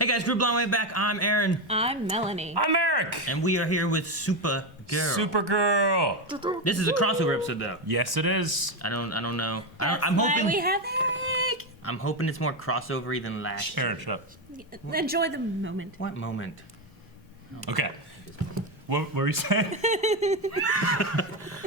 Hey guys, Group Long Way Back. I'm Aaron. I'm Melanie. I'm Eric. And we are here with Supergirl. Supergirl. This is a crossover episode, though. Yes, it is. I don't know. I'm hoping we have Eric. I'm hoping it's more crossovery than last year. Aaron, shut up. Enjoy the moment. What moment? Okay. What were you saying?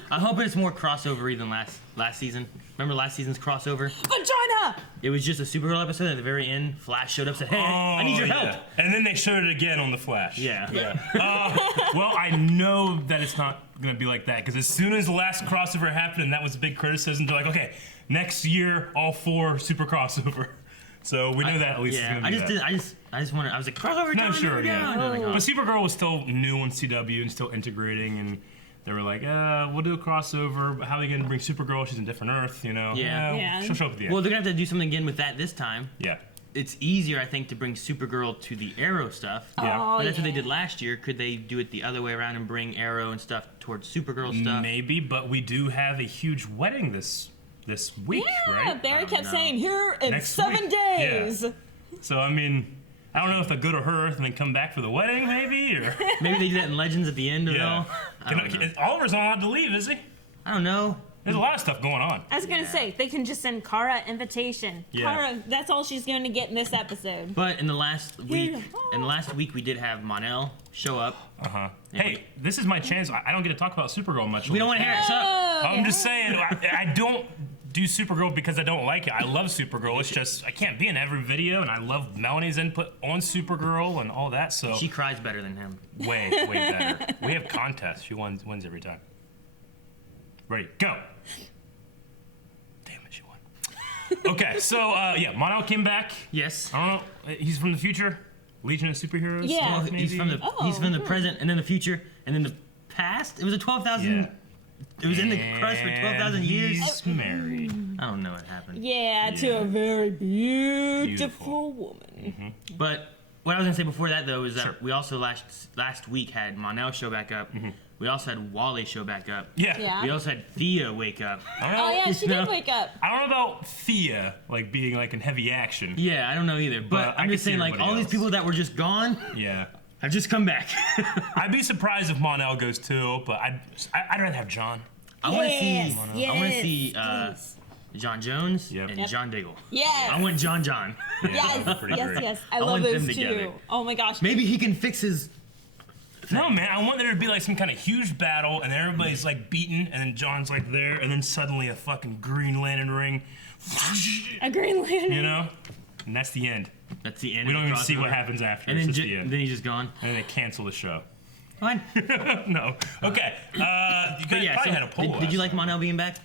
I'm hoping it's more crossovery than last season. Remember last season's crossover? Vagina! It was just a Supergirl episode. At the very end, Flash showed up and said, "Hey, I need your help." And then they showed it again on the Flash. Yeah. Well, I know that it's not gonna be like that because as soon as the last crossover happened, and that was a big criticism, they're like, okay, next year all 4 super crossover. So we know that at least. Yeah. It's gonna be that. I just wanted. I was like, crossover. No, sure, yeah. Oh. But Supergirl was still new on CW and still integrating, and they were like, we'll do a crossover. But how are they going to bring Supergirl? She's in a different Earth, you know? Yeah. She'll show up at the end. Well, they're gonna have to do something again with that this time. Yeah. It's easier, I think, to bring Supergirl to the Arrow stuff. Yeah. But that's what they did last year. Could they do it the other way around and bring Arrow and stuff towards Supergirl stuff? Maybe, but we do have a huge wedding this week, right? Yeah, Barry kept know. saying, here in Next 7 week. days. Yeah. So, I mean, I don't know if they go to her Earth and then come back for the wedding, maybe? Or Maybe they do that in Legends at the end of it all. I don't know. Oliver's not allowed to leave, is he? I don't know. There's a lot of stuff going on. I was going to say, they can just send Kara an invitation. Yeah. Kara, that's all she's going to get in this episode. But in the last week, we did have Monel show up. Uh-huh. Yeah, Hey, this is my chance. I don't get to talk about Supergirl much. We don't want to hear it. Shut up. I'm just saying, I don't do Supergirl because I don't like it. I love Supergirl. It's just, I can't be in every video, and I love Melanie's input on Supergirl and all that, so... She cries better than him. Way better. We have contests. She wins every time. Ready, go! Damn it, she won. Okay, so, yeah, Monel came back. Yes. I don't know, he's from the future? Legion of Superheroes? Yeah. Well, he's from the present and then the future and then the past. It was a 12,000. Yeah. It was in the crust for 12,000 years. He's married. I don't know what happened. Yeah, to Yeah. a very beautiful Beautiful. woman. But what I was gonna say before that though is that Sure. we also last week had Monel show back up. We also had Wally show back up. Yeah. Yeah. We also had Thea wake up. I don't know, Oh, yeah, she No. did wake up. I don't know about Thea, like, being, like, in heavy action. Yeah, I don't know either. But I I'm can just see saying, like, everybody all these else. people that were just gone Yeah. have just come back. I'd be surprised if Monel goes too, but I'd rather have John. I want to see. Yes, I want to see yes. John Jones Yep. and Yep. John Diggle. Yes. I want John. Yeah, Yes, pretty yes, great. yes. I I love want them those two. together. Oh my gosh. Maybe he can fix his. No, man, I want there to be like some kind of huge battle, and everybody's like beaten, and then John's like there, and then suddenly a fucking Green Lantern ring, A Green Lantern. you know? And that's the end. That's the end. We of don't the even see what crossover. happens after. And It's then, just the end. then he's just gone. And then they cancel the show. Fine. No. Okay. You guys But yeah, probably so had a poll. did you last like Monel being back?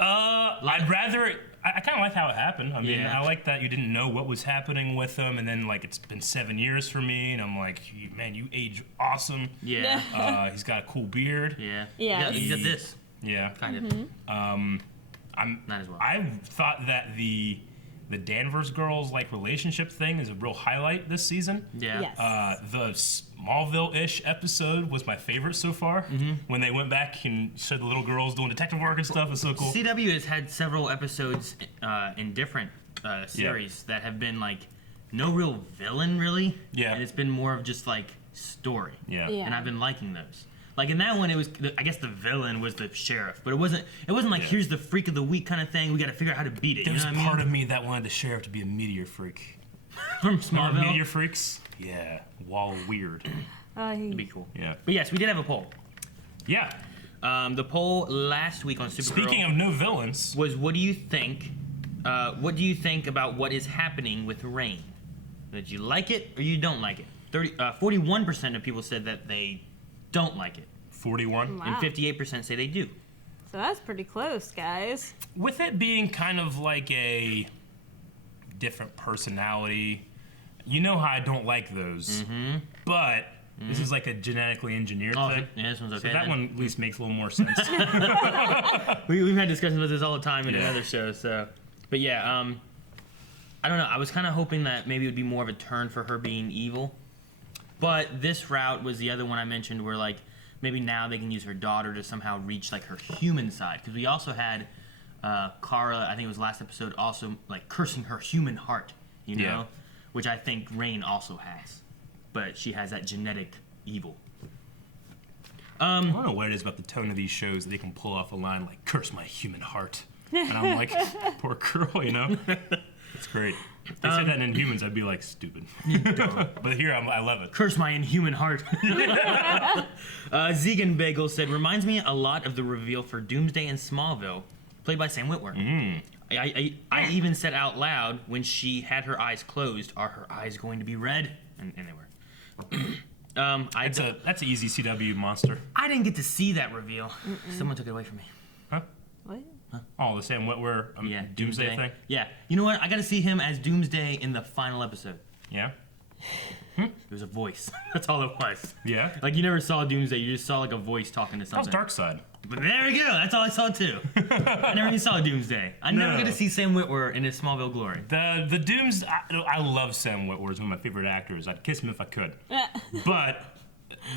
I'd rather. I kind of like how it happened. I mean, Yeah. I like that you didn't know what was happening with him, and then like it's been 7 years for me, and I'm like, man, you age awesome. Yeah. He's got a cool beard. Yeah. Yes. He got this. Yeah. Kind of. I'm. Not as well. I thought that the Danvers girls like relationship thing is a real highlight this season. Yeah. Yes. The Smallville-ish episode was my favorite so far. When they went back and showed the little girls doing detective work and stuff, it's so cool. CW has had several episodes in different series that have been like no real villain really. Yeah. And it's been more of just like story. Yeah. Yeah. And I've been liking those. Like in that one, it was I guess the villain was the sheriff, but it wasn't like Yeah. here's the freak of the week kind of thing. We got to figure out how to beat it. There's you know what I part mean? of me that wanted the sheriff to be a meteor freak. From Remember Smallville. Meteor freaks? Yeah. Wall weird. That'd be cool. Yeah. But yes, we did have a poll. Yeah. The poll last week on Supergirl Speaking of no villains, was what do you think? What do you think about what is happening with Rain? Did you like it or you don't like it? 41% of people said that they don't like it, 41. Wow. and 58% say they do. So that's pretty close, guys. With it being kind of like a different personality, you know how I don't like those. But this is like a genetically engineered Oh, thing. yeah, this one's okay. So that then. one at least makes a little more sense. We've had discussions about this all the time in Yeah. other shows. So, but yeah, I don't know. I was kind of hoping that maybe it would be more of a turn for her being evil. But this route was the other one I mentioned where like maybe now they can use her daughter to somehow reach like her human side. Because we also had Kara, I think it was last episode, also like cursing her human heart, you know? Yeah. which I think Reign also has, but she has that genetic evil. I don't know what it is about the tone of these shows that they can pull off a line like "curse my human heart," and I'm like, poor girl, you know. It's great. If they said that in Inhumans, I'd be like, stupid. But here, I love it. Curse my inhuman heart. Zegan Bagel said, reminds me a lot of the reveal for Doomsday in Smallville, played by Sam Witwer. I even said out loud when she had her eyes closed, are her eyes going to be red? And they were. That's an easy CW monster. I didn't get to see that reveal. Someone took it away from me. Huh? What? Oh, the Sam Witwer Doomsday thing? Yeah. You know what? I got to see him as Doomsday in the final episode. Yeah? It was a voice. That's all it was. Yeah? Like, you never saw Doomsday. You just saw, like, a voice talking to That was something. Darkseid. But there we go. That's all I saw, too. I never even saw Doomsday. I never get to see Sam Witwer in his Smallville glory. The Dooms, I love Sam Witwer. He's one of my favorite actors. I'd kiss him if I could. But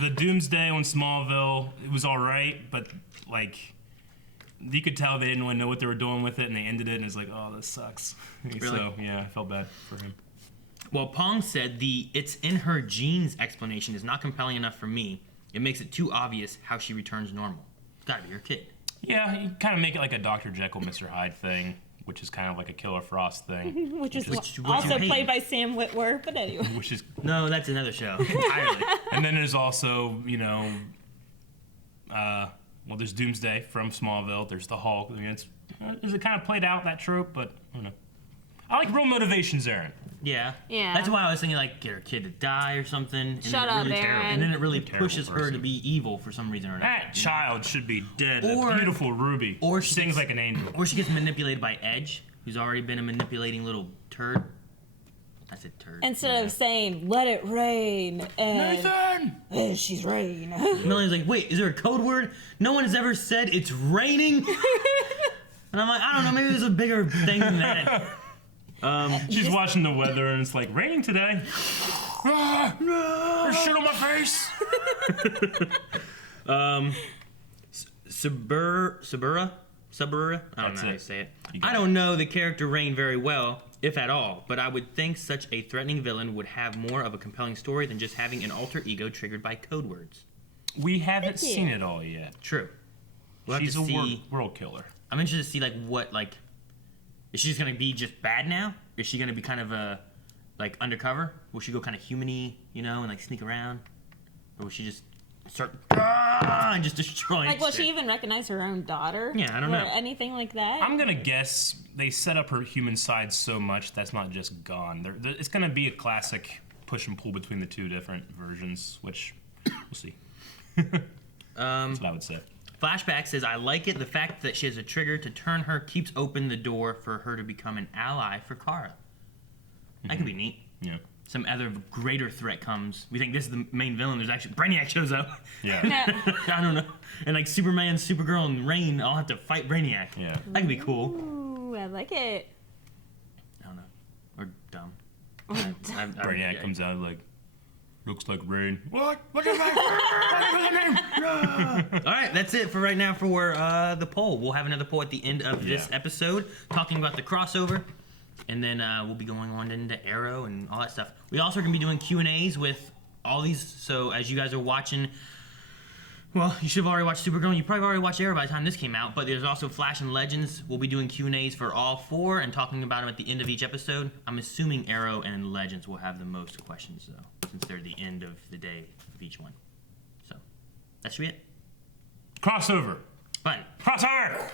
the Doomsday on Smallville, it was all right, but, like, you could tell they didn't really know what they were doing with it, and they ended it, and it's like, oh, this sucks. Really? So, yeah, I felt bad for him. Well, Pong said the "it's in her genes" explanation is not compelling enough for me. It makes it too obvious how she returns normal. It's gotta be her kid. Yeah, you kind of make it like a Dr. Jekyll, Mr. Hyde thing, which is kind of like a Killer Frost thing. Which is Which also you hate. played by Sam Witwer, but anyway. Which is, No, that's another show entirely. and then there's also, you know, well, there's Doomsday from Smallville. There's the Hulk. I mean, it's kind of played out, that trope, but I don't know. I like real motivations, Aaron. Yeah. Yeah. That's why I was thinking, like, get her kid to die or something. And Shut then it up, really, Aaron. And then it really Terrible pushes her person. to be evil for some reason or another. That child should be dead. Or- That beautiful Ruby. or she sings gets- like an angel. Or she gets manipulated by Edge, who's already been a manipulating little turd. I said turd. Instead of saying, let it rain, and Nathan! she's rain. Melanie's like, wait, is there a code word? No one has ever said it's raining? And I'm like, I don't know, maybe there's a bigger thing than that. She's watching the weather and it's like, raining today. There's shit on my face. Subura? I don't That's know how it. to say it. You got I don't know the character Rain very well, if at all, but I would think such a threatening villain would have more of a compelling story than just having an alter ego triggered by code words. We haven't Thank you. seen it all yet. True. We'll have She's to a see. world killer. I'm interested to see, like, what, like, is she just gonna be just bad now? Is she gonna be kind of a, like, undercover? Will she go kind of human-y, you know, and, like, sneak around? Or will she just start and just destroying Like, will shit? she even recognize her own daughter? Yeah, I don't or know. anything like that? I'm gonna guess they set up her human side so much that's not just gone. It's gonna be a classic push and pull between the two different versions, which we'll see. That's what I would say. Flashback says, I like it. The fact that she has a trigger to turn her keeps open the door for her to become an ally for Kara. That could be neat. Yeah. Some other greater threat comes. We think this is the main villain. There's actually Brainiac shows up. Yeah. I don't know. And like Superman, Supergirl, and Reign all have to fight Brainiac. Yeah. That could be cool. Ooh, I like it. I don't know. Or dumb. Brainiac comes out like, looks like rain. What? What is that? All right, that's it for right now for the poll. We'll have another poll at the end of this Yeah. episode talking about the crossover, and then we'll be going on into Arrow and all that stuff. We also are going to be doing Q&As with all these, so as you guys are watching, well, you should have already watched Supergirl, and you probably already watched Arrow by the time this came out, but there's also Flash and Legends. We'll be doing Q&As for all four and talking about them at the end of each episode. I'm assuming Arrow and Legends will have the most questions, though, since they're the end of the day of each one. So, that should be it. Crossover. Fun. Crossover.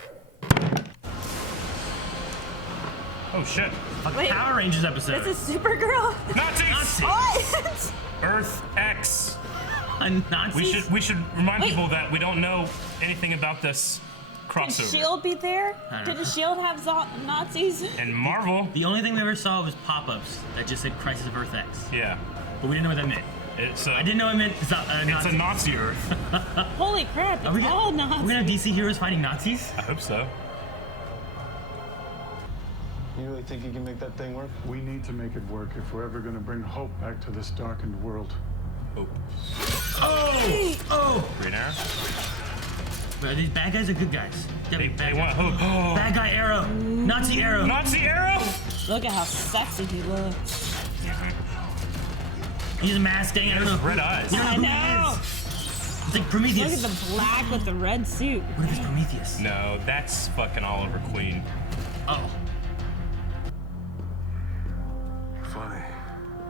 Oh shit. Wait, Power Rangers episode. this is Supergirl? Nazis. What? Earth X. Nazis? We should remind Wait. people that we don't know anything about this Did crossover. S.H.I.E.L.D. be there? I don't Did know. S.H.I.E.L.D. have Nazis? And Marvel. The only thing we ever saw was pop-ups that just said Crisis of Earth X. Yeah. But we didn't know what that meant. It's I didn't know it meant It's Nazi. a Nazi Earth. Holy crap, Are we it's gonna, all we're gonna have Nazis. DC heroes fighting Nazis? I hope so. You really think you can make that thing work? We need to make it work if we're ever going to bring hope back to this darkened world. Oh. Oh! Green Arrow. But are these bad guys or good guys? They Bad want guys. hope. Bad guy Arrow! Nazi Arrow! Nazi Arrow. Look at how sexy he looks. Mhm. He's a masked thing. I don't know. Red eyes. You don't I know who know. he is. It's like Prometheus. Look at the black with the red suit. What if it's Prometheus? No, that's fucking Oliver Queen. Oh. Funny.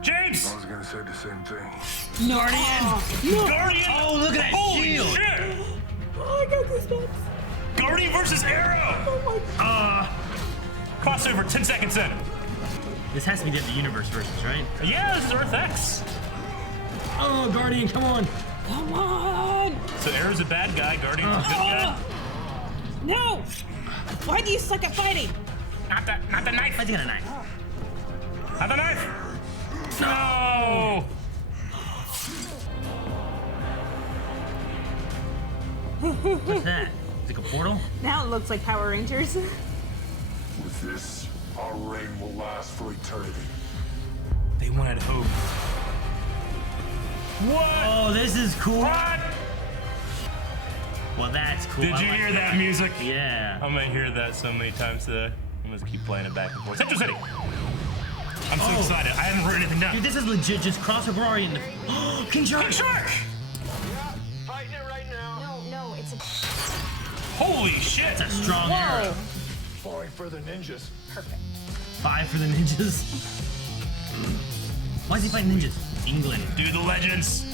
James! I was gonna say the same thing. Guardian! Guardian! Oh, look at that Holy shield! shit! Oh, I got goosebumps. Guardian versus Arrow! Crossover 10 seconds in. This has to be the universe versus, right? Yeah, this is Earth X. Oh, Guardian, come on! Come on. So Arrow's a bad guy, Guardian's a good guy. No. Why do you suck at fighting? Not the knife. Why's he got a knife? Not the knife. No. What's that? Is it like a portal? Now it looks like Power Rangers. With this, our reign will last for eternity. They wanted hope. What? Oh, this is cool. What? Well, that's cool. Did I you like hear that music? Yeah. I'm gonna hear that so many times today. I'm gonna keep playing it back and forth. Central City. I'm so excited. I haven't heard anything down. Dude, this is legit just crossover already in the... King Shark! King Shark! Fighting it right now. No, it's a Holy shit! That's a strong arrow. Falling for the ninjas. perfect. 5 for the ninjas. Why is he fighting ninjas? England. Do the legends.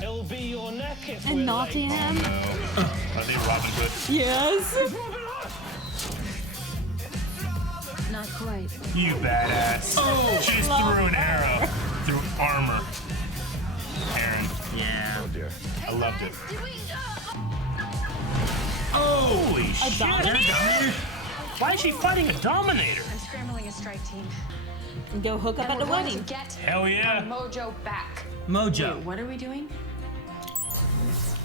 It'll be your neck if And we're Nottingham. No. Are they Robin Hood? Yes. Not quite. You badass. Oh! She just threw an arrow through armor. Aaron, Yeah. Dear. I loved it. Oh! Holy shit. Dominator? Why is she fighting a Dominator? I'm scrambling a strike team. Go hook up And at the we're going to wedding. get Hell our yeah. mojo back. Mojo. What are we doing?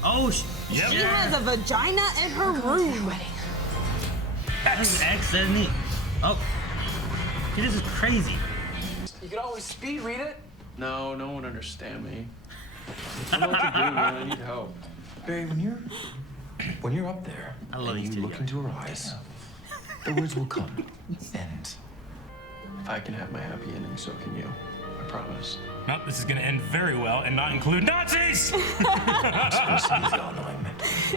Oh, Yep. She has a vagina in her room. Wedding. That's X, isn't he? Oh. Dude, this is crazy. You could always speed read it. No, no one understand me. I don't know what to do, man. I need help. Barry, when you're up there I love and these you two look together. into her eyes, the words will come. And If I can have my happy ending, so can you. I promise. Nope, this is gonna end very well and not include Nazis!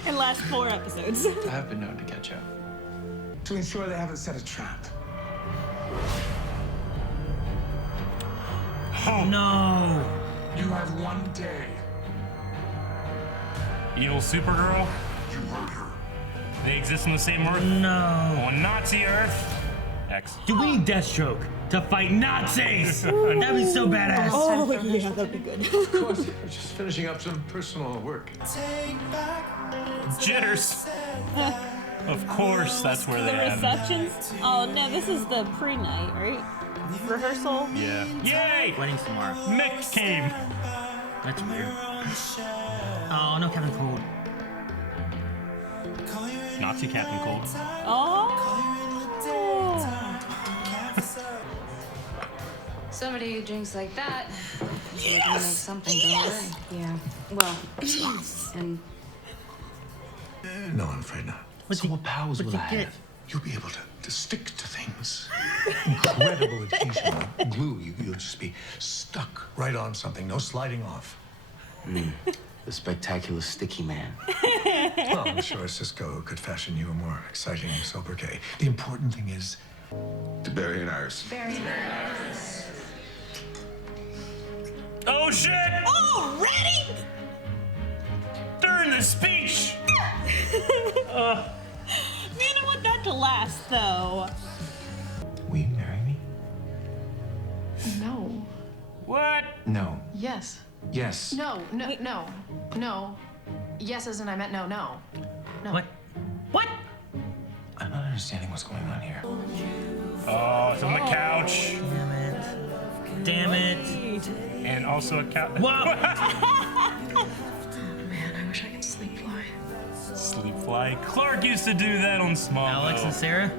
In last 4 episodes. I have been known to catch up. to ensure they haven't set a trap. No. You have one day. Evil Supergirl. You heard her. They exist on the same Earth. No. On Nazi Earth. X. Do we need Deathstroke to fight Nazis? That'd be so badass. Oh, yeah, that'd be good. Of course, we're just finishing up some personal work. Jitters. Of course, that's where they The have it. reception? Oh, no, this is the pre-night, right? Rehearsal? Yeah. Yay! Wedding's tomorrow. Mick came. That's weird. Oh, no Captain Cold. Nazi Captain Cold. Oh. Somebody who drinks like that can make something go away. Yeah. Well, and No, I'm afraid not. What'd So you- what powers what'd will you I get? have? You'll be able to stick to things. Incredible adhesion, like glue. You'll just be stuck right on something, no sliding off. The spectacular sticky man. Well, I'm sure Cisco could fashion you a more exciting sobriquet. The important thing is, To Barry and Iris. very Oh shit! Oh, ready? During the speech! You don't want that to last, though. will you marry me? No. What? No. Yes. Yes. No. Yes, as in I meant no. No. What? What? I'm not understanding what's going on here. Oh, it's on the couch. Damn it. Damn it. And also a couch. Whoa. Man, I wish I could sleep fly. Sleep fly. Clark used to do that on Smallville. Alex and Sarah?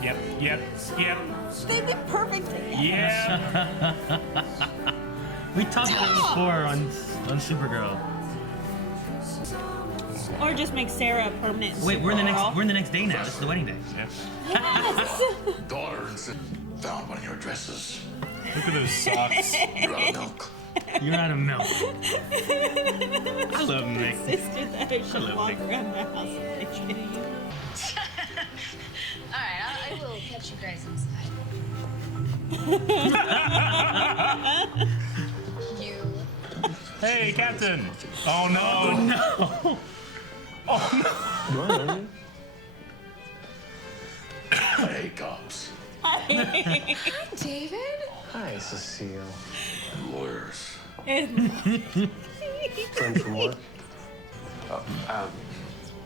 Yep. They'd be perfect together. Yeah. We talked about it before on Supergirl. Or just make Sarah a permanent Wait, we're in the Supergirl. next day now. This is the wedding day. Yeah. Yes. Daughter found one of your dresses. Look at those socks. You're out of milk. You're out of milk. I love Nick. Sister that I should love walk Nick. around the house naked. Alright, I will catch you guys inside. You. Hey, Captain. Oh no. No. Oh no. Hey, cops. Hi, David. Hi, Cecile. Lawyers. Friend from work?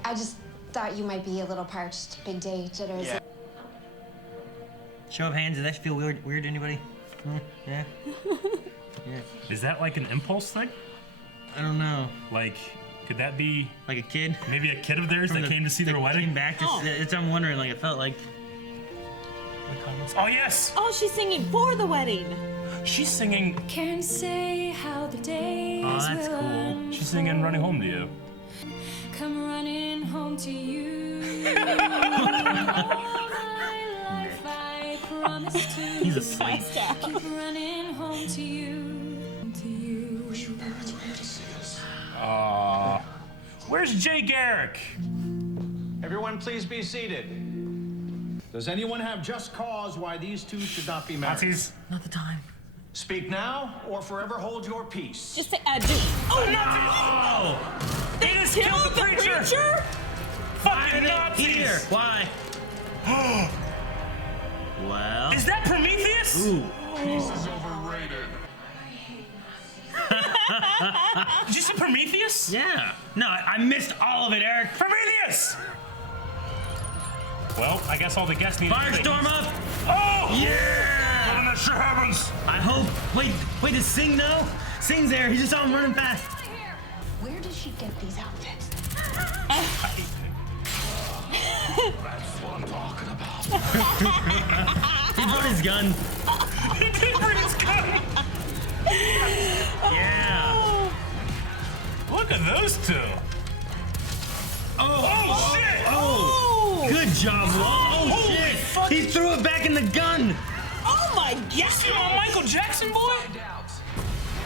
I just thought you might be a little parched. Big day, jitters. Yeah. Show of hands. Does that feel weird to anybody? Yeah. Yeah. Is that like an impulse thing? I don't know. Like, could that be Like a kid. maybe a kid of theirs From that came to see their that wedding? Came back. It's I'm wondering. Like it felt like. Oh yes. Oh, she's singing for the wedding. She's singing. Can't say how the days Oh, that's cool. She's singing "Running Home to You." come running home to you. All my life I promise to. He's asleep. Keep running home to you. To you. Wish your parents were here to see us. Aw. Where's Jay Garrick? Everyone, please be seated. Does anyone have just cause why these two should not be married? Nazis. Not the time. Speak now or forever hold your peace. Just say, do. Oh, No! They just killed the preacher! Fucking Nazis! Here. Why? Well. Is that Prometheus? Ooh. Peace is overrated. Did you say Prometheus? Yeah. No, I missed all of it, Eric. Prometheus! Well, I guess all the guests need Firestorm up. Oh! Yeah. On the sure heavens! I hope. Wait, does Sing know? Sing's there. He just saw him running fast. Where does she get these outfits? That's what I'm talking about. He brought his gun. He did bring his gun! Yeah. Look at those two! Oh, shit! Oh, good job, Walt. Oh, Holy shit. fuck. He threw it back in the gun. Oh my You see my Michael Jackson boy?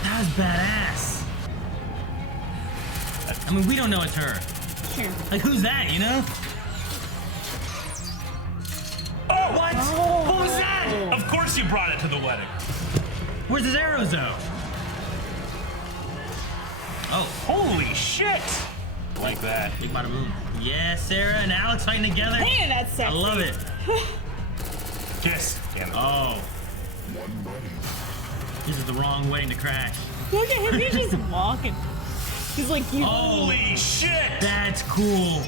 That was badass. I mean, we don't know it's her. Sure. Like, who's that, you know? Oh! What? What was that? Of course you brought it to the wedding. Where's his arrows, though? Oh, Holy shit! Like that. big bada boom. Yeah, Sarah and Alex fighting together. Man, that's I sexy. love it. Kiss. Damn it. Oh, this is the wrong wedding to crash. Look at him. He's just walking. He's like, you. Holy shit! That's cool.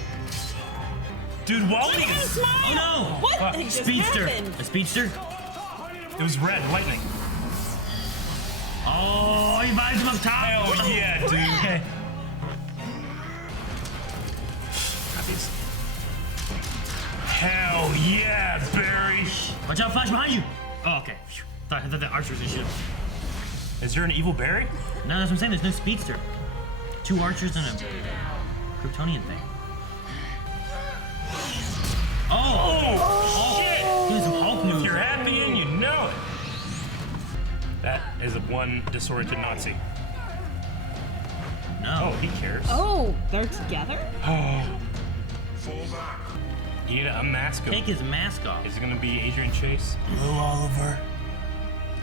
Dude, while Look at him he... smile. Oh, no. What just Speedster. happened? A speedster? It was red, lightning. Oh, he buys him up top. Hell yeah, dude. Okay. Got these. Hell yeah, Barry. Watch out, Flash behind you. Oh, okay. Phew. I thought the archer was a ship. Is there an evil Barry? No, that's what I'm saying. There's no speedster. 2 archers and a Kryptonian thing. Oh, shit! He was some Hulk If moves. you're happy and you know it. That is a one disoriented Nazi. No. Oh, he cares. Oh, they're together? Fall back. You need to unmask him. Take his mask off. Is it gonna be Adrian Chase? Hello, Oliver.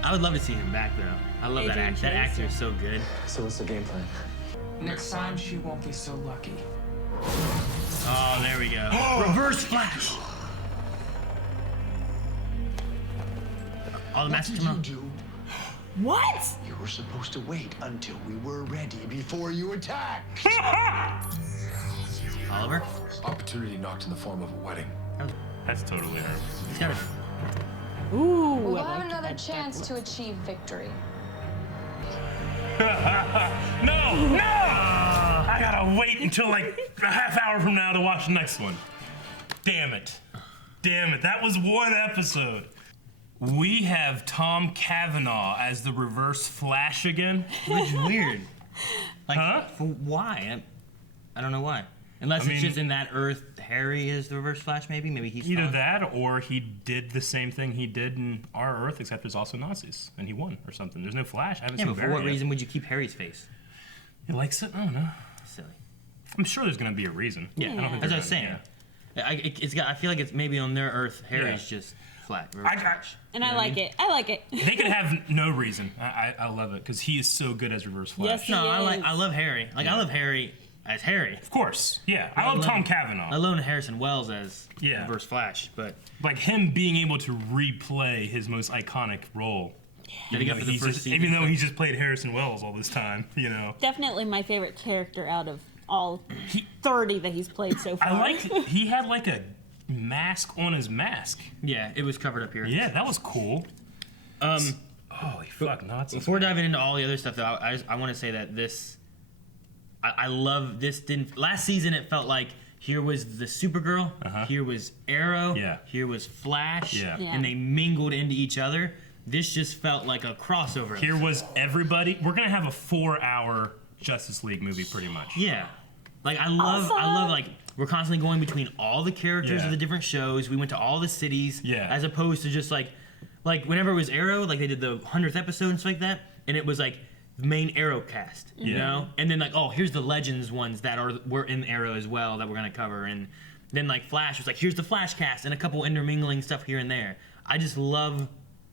I would love to see him back, though. I love that Adrian act. That Chase, actor yeah. is so good. So what's the game plan? Next time, she won't be so lucky. Oh, there we go. Reverse Flash. All the What masks did come you out. do? What? You were supposed to wait until we were ready before you attacked. Oliver? Opportunity knocked in the form of a wedding. That's totally her. He's got a... Ooh. We'll I have like another that. chance to achieve victory. No! I gotta wait until like a half hour from now to watch the next one. Damn it. That was one episode. We have Tom Cavanaugh as the reverse Flash again. Which is weird. Like, Huh? for why? I don't know why. Unless it's just in that Earth, Harry is the Reverse Flash. Maybe he's either fine. that or he did the same thing he did in our Earth, except there's also Nazis, and he won or something. There's no Flash. I haven't Yeah, seen but for Barry what yet. reason would you keep Harry's face? He likes it. I don't know. Silly. I'm sure there's gonna be a reason. Yeah, I don't think as I they're was saying. gonna- I feel like it's maybe on their Earth, Harry's just flat. Reverse Flash. And You I know what like mean? it. I like it. They could have no reason. I love it because he is so good as Reverse Flash. Yes, he No, is. I love Harry. Like I love Harry as Harry. Of course, yeah. I love Tom Cavanaugh. I love Harrison Wells as Yeah. Reverse Flash, but Like him being able to replay his most iconic role. That he got for the He's first just- season. even though he's just played Harrison Wells all this time, you know. Definitely my favorite character out of all 30 that he's played so far. I like he had like a mask on his mask. yeah, it was covered up here. Yeah, that was cool. Holy fuck, Nazis. Before diving into all the other stuff, though, I want to say that this, I love this. Didn't last season? It felt like here was the Supergirl, here was Arrow, Yeah. here was Flash, Yeah. Yeah. and they mingled into each other. This just felt like a crossover. Here was everybody. We're gonna have a 4-hour Justice League movie, pretty much. Yeah. Like I love like we're constantly going between all the characters Yeah. of the different shows. We went to all the cities. Yeah. As opposed to just like whenever it was Arrow, like they did the 100th episode and stuff like that, and it was like the main Arrow cast, you Yeah. know? And then like, oh, here's the Legends ones that were in Arrow as well that we're gonna cover, and then like Flash was like, here's the Flash cast and a couple intermingling stuff here and there. I just love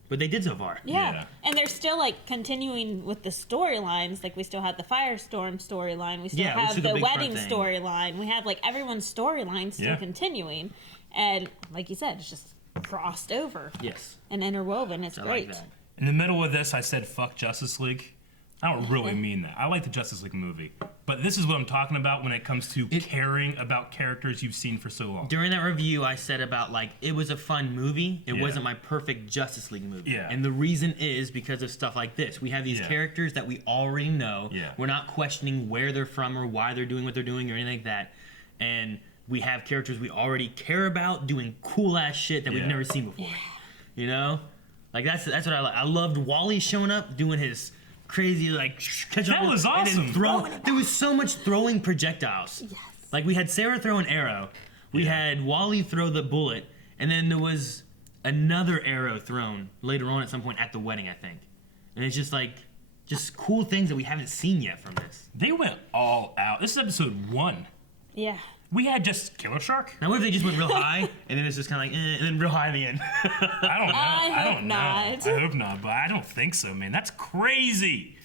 what they did so far. Yeah. Yeah. And they're still like continuing with the storylines. Like we still have the Firestorm storyline. We still Yeah, which have is a the big part wedding thing. storyline. We have like everyone's storyline still Yeah. continuing. And like you said, it's just crossed over Yes. and interwoven. It's I great. like that. In the middle of this, I said fuck Justice League. I don't really mean that. I like the Justice League movie. But this is what I'm talking about when it comes to caring about characters you've seen for so long. During that review, I said about like it was a fun movie. It Yeah. wasn't my perfect Justice League movie. Yeah. And the reason is because of stuff like this. We have these Yeah. characters that we already know. Yeah. We're not questioning where they're from or why they're doing what they're doing or anything like that. And we have characters we already care about doing cool ass shit that we've Yeah. never seen before. You know? Like that's what I like. I loved Wally showing up doing his crazy like catch That was and then awesome. there was so much throwing projectiles. Yes. Like we had Sarah throw an arrow, we had Wally throw the bullet, and then there was another arrow thrown later on at some point at the wedding, I think. And it's just like just cool things that we haven't seen yet from this. They went all out. This is episode 1. Yeah. We had just Killer Shark. Now what if they just went real high and then it's just kind of like and then real high at the end? I don't know. I hope don't know. not. I hope not, but I don't think so, man. That's crazy.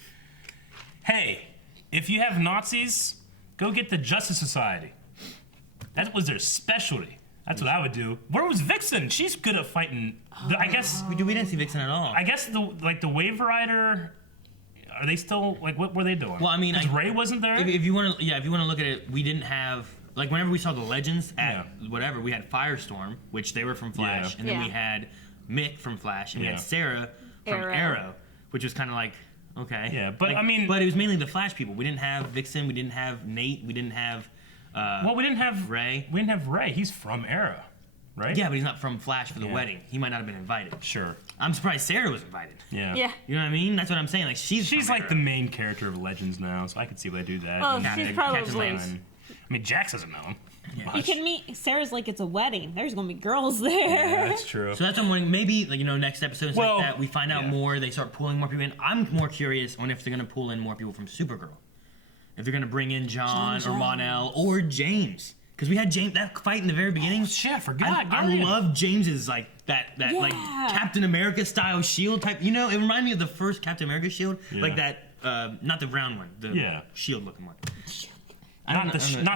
Hey, if you have Nazis, go get the Justice Society. That was their specialty. That's what I would do. Where was Vixen? She's good at fighting. I guess. we didn't see Vixen at all. I guess the Wave Rider. Are they still like what were they doing? Well, I mean, 'Cause Ray wasn't there. If you want to, if you want to look at it, we didn't have like whenever we saw the Legends at Yeah. whatever, we had Firestorm, which they were from Flash, Yeah. and then Yeah. we had Mick from Flash, and we Yeah. had Sarah from Arrow. Arrow, which was kind of like okay. Yeah, but Like, I mean- but it was mainly the Flash people. We didn't have Vixen, we didn't have Nate, we didn't have. Well, we didn't have Ray. We didn't have Ray. He's from Arrow, right? Yeah, but he's not from Flash for the Yeah. wedding. He might not have been invited. Sure. I'm surprised Sarah was invited. Yeah. Yeah. You know what I mean? That's what I'm saying. Like she's She's from like Arrow. the main character of Legends now, so I could see why they do that. Oh, And she's Captain probably- Lance. I mean, Jax doesn't know him. You can meet Sarah's like it's a wedding. There's gonna be girls there. Yeah, that's true. So that's what I'm wondering. Maybe like next episode and stuff Well, like that, we find out yeah. more. They start pulling more people in. I'm more curious on if they're gonna pull in more people from Supergirl. If they're gonna bring in John or Mon-El or James, because we had James that fight in the very beginning. Oh, shit, I forgot. I Guardian. love James's like that like Yeah. Captain America style shield type. You know, it reminded me of the first Captain America shield, Yeah. like that. Not the round one, the Yeah. shield looking one. Not I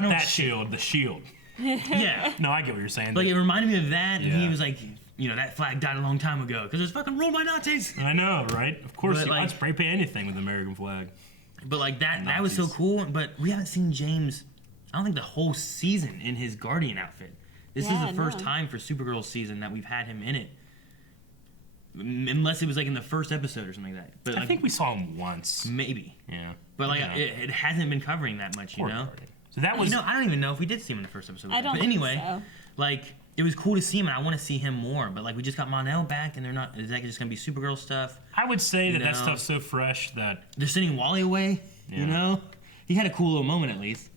know that shit. shield. The shield. Yeah. No, I get what you're saying. Like it reminded me of that, and he Yeah. was like, that flag died a long time ago because it's fucking roll my Nazis. I know, right? Of course, But, I'd like- spray paint anything with the American flag. But like that was so Nazis. cool. But we haven't seen James. I don't think the whole season in his Guardian outfit. This is Yeah, the first no. time for Supergirl season that we've had him in it. Unless it was like in the first episode or something like that. But I like, think we saw him once. maybe. Yeah. But like Yeah. it hasn't been covering that much, you Poor know. Guardian. So that was. I don't even know if we did see him in the first episode. I don't But think anyway, so. like it was cool to see him, and I want to see him more. But like we just got Mon-El back, and they're not. Is that just gonna be Supergirl stuff? I would say that You know. stuff's so fresh that They're sending Wally away. Yeah. You know, he had a cool little moment at least.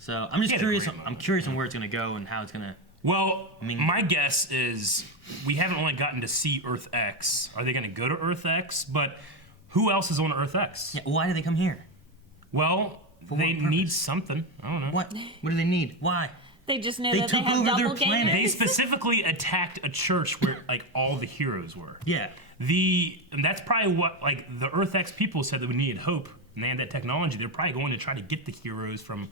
So I'm just Yeah, curious. the green I'm curious on where it's gonna go and how it's gonna. Well, my guess is we haven't only gotten to see Earth X. Are they going to go to Earth X? But who else is on Earth X? Yeah, why do they come here? Well, they need something. I don't know. What? What do they need? Why? They just know They that they took have over their doppelgangers. planet. They specifically attacked a church where like all the heroes were. Yeah. And that's probably what like the Earth X people said that we needed hope, and they had that technology. They're probably going to try to get the heroes from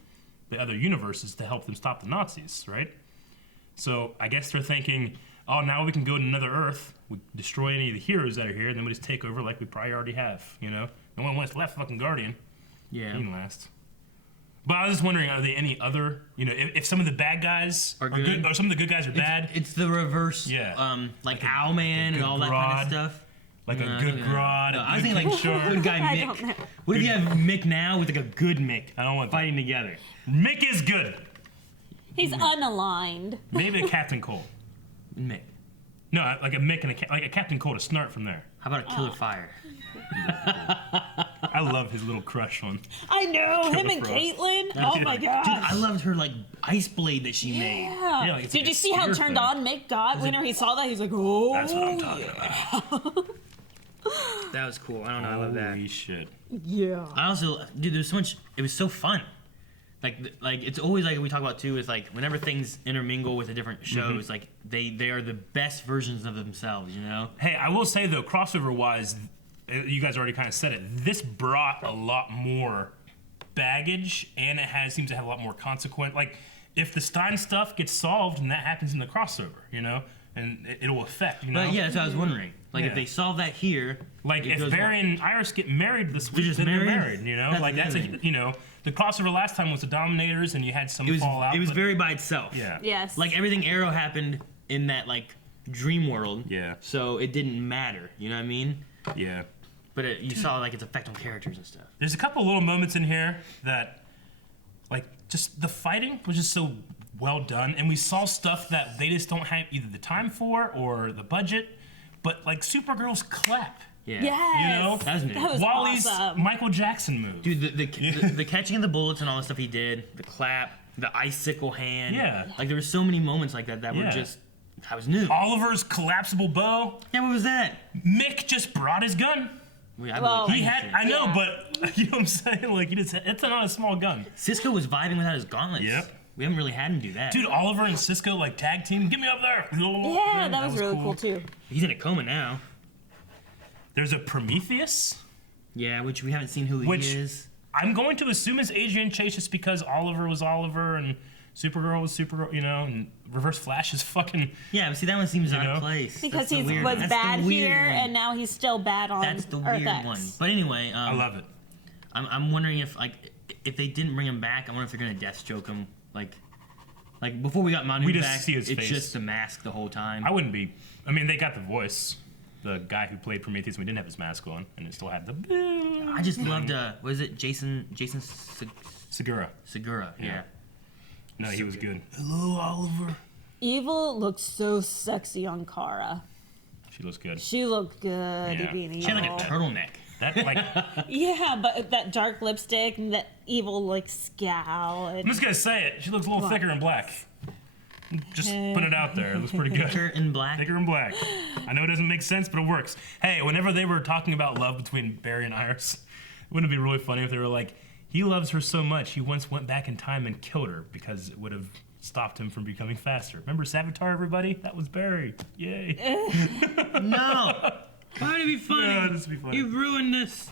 the other universes to help them stop the Nazis, right? So I guess they're thinking, oh, now we can go to another Earth, we destroy any of the heroes that are here, and then we just take over like we probably already have, you know? No one wants left fucking Guardian. Yeah. He can last. But I was just wondering, are there any other, you know, if some of the bad guys are good, or some of the good guys are bad? It's the reverse. Yeah. Like Owlman and all that kind of stuff. Like a good Grodd. No, I was thinking like good guy I Mick. don't know. What if you have Mick now with like a good Mick? I don't want fighting together. Mick is good. He's unaligned. Maybe a Captain Cold. Mick. No, like a Mick and like a Captain Cold to start from there. How about a Killer Fire? I love his little crush on. I know him Killer and Frost. Caitlyn. Oh my gosh. Dude, I loved her like ice blade that she made. Yeah. Yeah, like, it's Did like you a see how spear turned thing. on Mick got whenever he saw that? He was like, oh. That's what I'm talking about. That was cool. I don't know. I love that. Holy shit. Yeah. I also, dude, there's so much. It was so fun. Like it's always like we talk about too. Is like whenever things intermingle with the different shows, like they are the best versions of themselves. You know. Hey, I will say though, crossover wise, you guys already kind of said it. This brought a lot more baggage, and it seems to have a lot more consequence. Like if the Stein stuff gets solved, and that happens in the crossover, you know, and it'll affect. You know. But yeah, that's what I was wondering. Like Yeah. if they solve that here, Like it if goes Barry on. and Iris get married this week, just then they're married? married. You know, That's like that's amazing. you know, the crossover last time was the Dominators, and you had some fallout. It was but- very by itself. Yeah. Yes. Like everything Arrow happened in that like dream world. Yeah. So it didn't matter. You know what I mean? Yeah. But you saw like its effect on characters and stuff. There's a couple little moments in here that, like, just the fighting was just so well done, and we saw stuff that they just don't have either the time for or the budget. But like Supergirl's clap, Yeah. Yes. you know, That was neat. That was Wally's awesome. Michael Jackson move. Dude, the catching of the bullets and all the stuff he did, the clap, the icicle hand. Yeah. Like there were so many moments like that were Yeah. just, I was new. Oliver's collapsible bow. Yeah, what was that? Mick just brought his gun. Well, He had, I know, Yeah. but you know what I'm saying? Like, it's not a small gun. Cisco was vibing without his gauntlets. Yep. We haven't really had him do that. Dude, Oliver and Cisco, like, tag team. Get me up there. Yeah, that was really cool too. He's in a coma now. There's a Prometheus, Yeah, which we haven't seen who Which- he is. I'm going to assume is Adrian Chase just because Oliver was Oliver and Supergirl was Supergirl, you know, and Reverse Flash is fucking. Yeah, but see, that one seems out know? of place. Because That's the he weird was one. That's the bad weird here, one. and now he's still bad on That's the Earth weird X. one. But anyway, I love it. I'm wondering if if they didn't bring him back, I wonder if they're gonna Deathstroke him. Like before we got Manu We just back, see his it's face. just a mask the whole time. I wouldn't be. I mean, they got the voice. The guy who played Prometheus, we didn't have his mask on, and it still had the. I just loved was it Jason Segura. Segura? Yeah. No, he was good. Hello, Oliver. Evil looks so sexy on Kara. She looks good. She looked good Yeah. being evil. She had like a turtleneck. That like. Yeah, but that dark lipstick and that evil like scowl. I'm And just gonna say it. She looks a little What? thicker in black. Just put it out there. It looks pretty good. Thicker in black. Thicker in black. I know it doesn't make sense, but it works. Hey, whenever they were talking about love between Barry and Iris, wouldn't it be really funny if they were like, he loves her so much, he once went back in time and killed her because it would have stopped him from becoming faster. Remember Savitar, everybody? That was Barry. Yay. No. Why would it be funny? Yeah, this would be funny. You ruined this.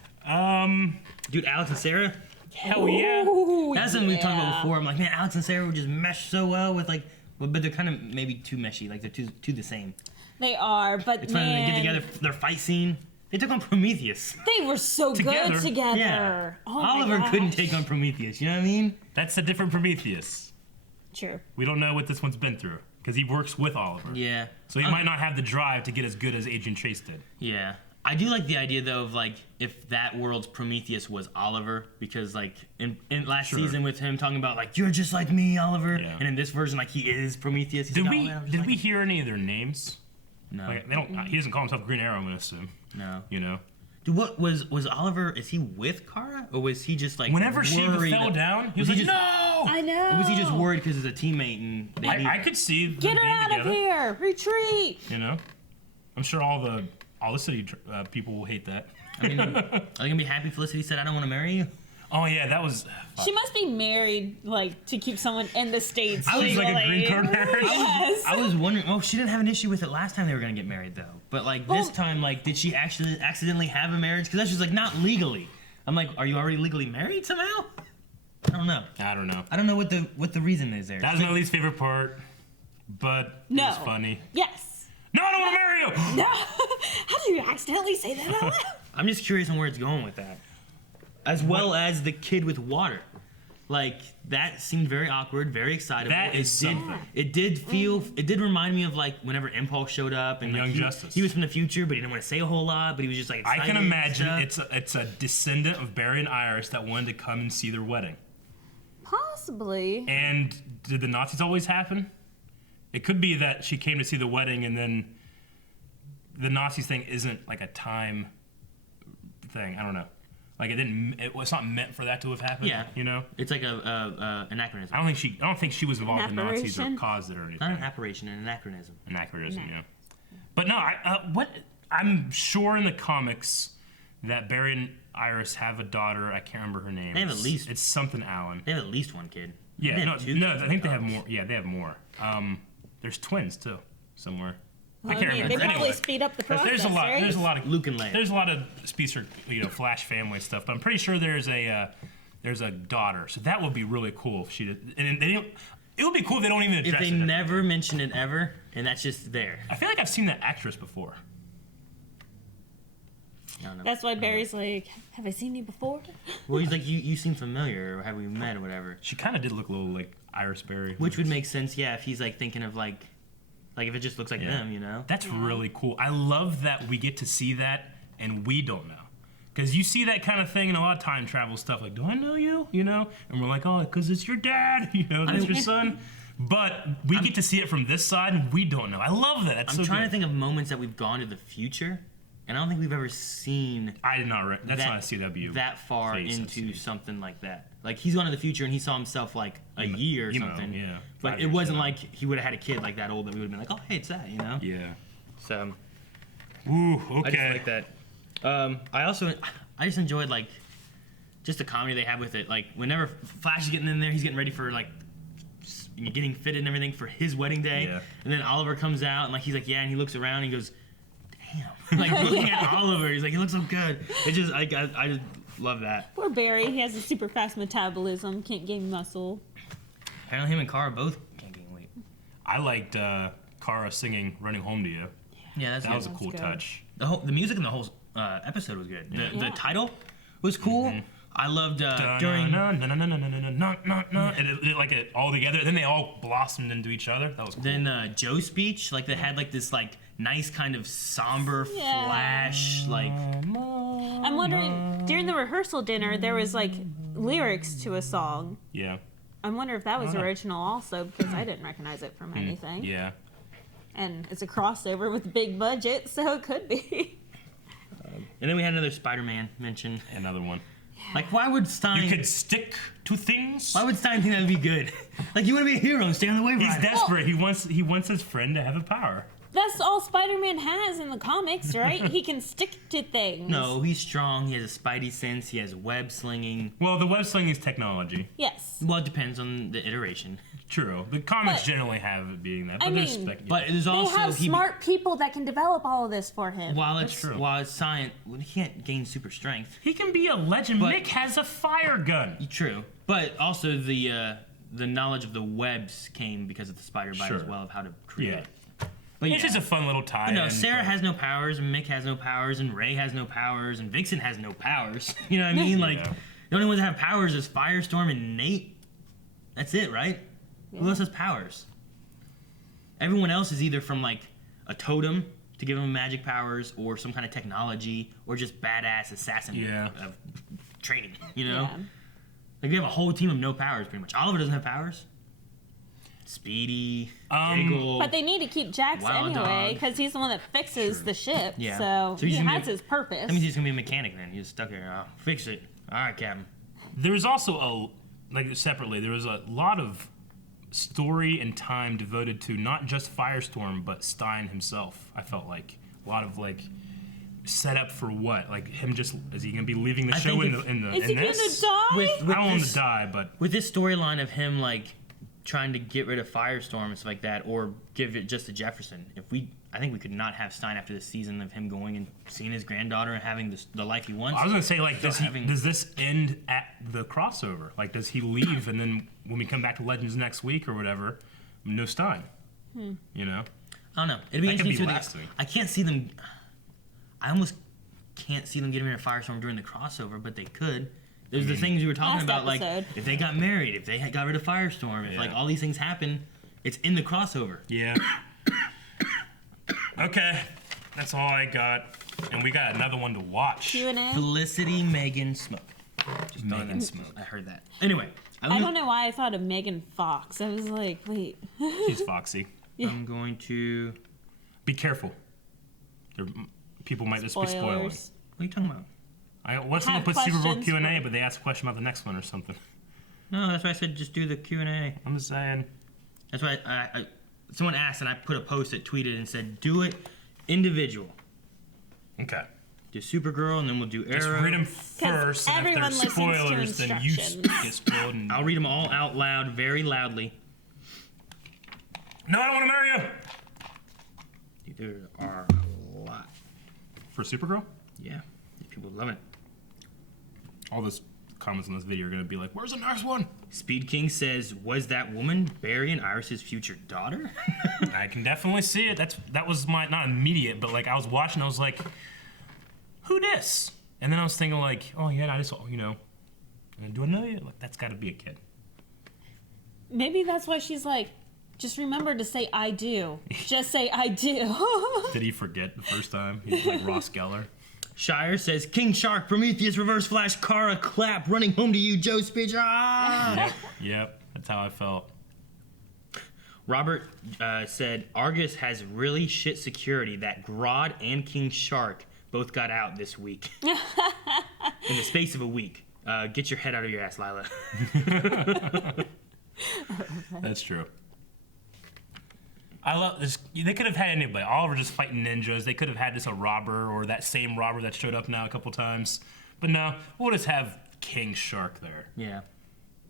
Dude, Alex and Sarah. Hell yeah. Ooh, That's something we've talked yeah. about before. I'm like, man, Alex and Sarah would just mesh so well with like, but they're kind of maybe too meshy. Like they're too the same. They are, but It's funny when they get man, together. Their fight scene. They took on Prometheus. they were so Together. good together. Yeah. Oh my Oliver gosh. couldn't take on Prometheus. You know what I mean? That's a different Prometheus. True. We don't know what this one's been through because he works with Oliver. Yeah. So he might not have the drive to get as good as Agent Chase did. Yeah. I do like the idea though of like if that world's Prometheus was Oliver, because like in last Sure. season with him talking about like you're just like me, Oliver, Yeah. and in this version like he is Prometheus. He's Did like, we "Oh, man, I'm just did like we him." hear any of their names? No. Like, they don't. He doesn't call himself Green Arrow, I'm gonna assume. No. You know. Dude, what was Oliver? Is he with Kara, or was he just like whenever she worried fell down, he was like, just, "No!" I know. Or was he just worried because it's a teammate and I could see them Get her being out together. of here! Retreat! You know, I'm sure all the city people will hate that. I mean, are they gonna be happy Felicity said, "I don't want to marry you"? Oh yeah, that was. She must be married, like, to keep someone in the States. I was like a legally. green card marriage. Yes. I was wondering. Oh, she didn't have an issue with it last time they were gonna get married though. But like this Well- time, like, did she actually accidentally have a marriage? Because that's just like not legally. I'm like, are you already legally married somehow? I don't know. I don't know. I don't know what the reason is there. That was my least favorite part, but it No. was funny. Yes. No, I don't want to marry you. No. How did you accidentally say that out loud? I'm just curious on where it's going with that, as well as the kid with water. Like that seemed very awkward, very excitable. That is something. It did feel. It did remind me of like whenever Impulse showed up and like, Young Justice. He was from the future, but he didn't want to say a whole lot. But he was just like. I can excited and imagine stuff. it's a descendant of Barry and Iris that wanted to come and see their wedding. Possibly. And did the Nazis always happen? It could be that she came to see the wedding and then the Nazis thing isn't like a time thing. I don't know. Like it was not meant for that to have happened. Yeah. You know? It's like a anachronism. I don't think she was involved with the Nazis or Apparition? caused it or anything. Not an apparition, an anachronism. Anachronism, yeah. But no, I'm sure in the comics that Barry and Iris have a daughter. I can't remember her name. They have at least- It's something Allen. They have at least one kid. Yeah, They no, have two no, kids I think they in have the more. Yeah, they have more. There's twins too, somewhere. I Well, can't I mean, remember. they probably Anyway, speed up the process, there's a lot. right? There's a lot of Luke and Leia. There's a lot of Speedster, Flash family stuff. But I'm pretty sure there's a daughter. So that would be really cool if she did. And they don't. It would be cool if they don't even address If it. they never mention it ever, and that's just there. I feel like I've seen that actress before. I don't know. That's why Barry's like, have I seen you before? Well, he's like, you seem familiar, or have we met, or whatever. She kind of did look a little like Iris Berry. Which would make sense, yeah, if he's like thinking of like if it just looks like Yeah. them, you know. That's really cool. I love that we get to see that and we don't know. Because you see that kind of thing in a lot of time travel stuff. Like, do I know you? You know? And we're like, oh, because it's your dad. That's your son. But we get to see it from this side and we don't know. I love that. That's I'm so trying good. to think of moments that we've gone to the future, and I don't think we've ever seen I did not. That's that, not a CW. that far face I've into seen. something like that. Like he's gone to the future and he saw himself like a year or emo, something. yeah. But 5 it years, wasn't yeah. like he would have had a kid like that old that we would have been like, oh, hey, it's that, you know. Yeah. So Ooh, I just okay. like that. I just enjoyed like just the comedy they have with it. Like whenever Flash is getting in there, he's getting ready for like getting fitted and everything for his wedding day. Yeah. And then Oliver comes out and like he's like, yeah, and he looks around and he goes, damn. Like looking at Oliver, he's like, he looks so good. It just I just love that. Poor Barry, he has a super fast metabolism, can't gain muscle. Apparently him and Kara both can't gain weight. I liked Kara singing "Running Home to You." Yeah, that's That good. was a cool good. touch. The music in the whole episode was good. The Yeah. title was cool. I loved during and it like it all together. Then they all blossomed into each other. That was cool. then Joe's speech, like they had like this like nice kind of somber Yeah. Flash, like I'm wondering, during the rehearsal dinner, there was like lyrics to a song. Yeah. I wonder if that was Oh. original also, because I didn't recognize it from anything. Yeah. And it's a crossover with big budget, so it could be. and then we had another Spider-Man mention. Another one. Like why would Stein You could stick to things. why would Stein think that would be good? Like you want to be a hero and stay on the wave He's rider. desperate. He wants his friend to have a power. That's all Spider-Man has in the comics, right? He can stick to things. No, he's strong. He has a spidey sense. He has web slinging. Well, the web sling is technology. Yes. Well, it depends on the iteration. True. The comics But- generally have it being that, but I there's mean, spec. But there's They also have smart people that can develop all of this for him. while it's true. while it's science, he can't gain super strength. he can be a legend. But- Mick has a fire gun. True, but also the knowledge of the webs came because of the spider bite Sure. as well of how to create. Yeah. it. But It's just a fun little tie. But no, Sarah has no powers, and Mick has no powers, and Ray has no powers, and Vixen has no powers. You know what I mean? Like Yeah. the only ones that have powers is Firestorm and Nate. That's it, right? Who else has powers? Everyone else is either from like a totem to give them magic powers, or some kind of technology, or just badass assassin training. You know, Yeah. like we have a whole team of no powers, pretty much. Oliver doesn't have powers. Speedy, But they need to keep Jax Wild anyway, Dog. because he's the one that fixes the ship. Yeah. So he's he gonna has be- his purpose. That means he's gonna be a mechanic then. He's stuck here. I'll fix it. All right, Captain. There's also separately, there was a lot of story and time devoted to not just Firestorm, but Stein himself. I felt like a lot of set up for what? Like him is he gonna be leaving the I show think Is he this? gonna die? I don't want him to die, but with this storyline of him trying to get rid of Firestorm and stuff like that, or give it just to Jefferson. I think we could not have Stein after this season of him going and seeing his granddaughter and having the life he wants. I was gonna say does this end at the crossover? Does he leave and then when we come back to Legends next week or whatever, no Stein? You know? I don't know. It'd be That could interesting. be to lasting. I can't see them. I almost can't see them getting rid of Firestorm during the crossover, but they could. There's the things we were talking Last about, episode. if they got married, if they got rid of Firestorm, if all these things happen, it's in the crossover. Yeah. Okay, that's all I got, and we got another one to watch. Q&A? Felicity Megan Smoke. Just Megan Smoke. I heard that. Anyway, I don't know why I thought of Megan Fox. I was like, wait. She's foxy. I'm going to be careful. People might just be spoiling. What are you talking about? I was going to put Super Bowl Q&A, but they asked a question about the next one or something. No, that's why I said just do the Q&A. I'm just saying. That's why someone asked, and I put a post that tweeted and said, do it individual. Okay. Do Supergirl, and then we'll do Arrow. Just read them first, and if there's spoilers, then you get spoiled. And I'll read them all out loud, very loudly. No, I don't want to marry you! There are a lot. For Supergirl? Yeah. People love it. All those comments on this video are going to be like, where's the next one? Speed King says, was that woman Barry and Iris's future daughter? I can definitely see it. That was my, not immediate, but I was watching, I was like, who dis? And then I was thinking oh yeah, I just, and do another, that's got to be a kid. Maybe that's why she's like, just remember to say I do. Just say I do. Did he forget the first time? He's like Ross Geller. Shire says, King Shark, Prometheus, Reverse Flash, Kara, Clap, running home to you, Joe Speech. Ah! Yep, that's how I felt. Robert said, Argus has really shit security that Grodd and King Shark both got out this week. In the space of a week. Get your head out of your ass, Lila. That's true. I love this. They could have had anybody. Oliver just fighting ninjas. They could have had just a robber or that same robber that showed up now a couple times. But no, we'll just have King Shark there. Yeah,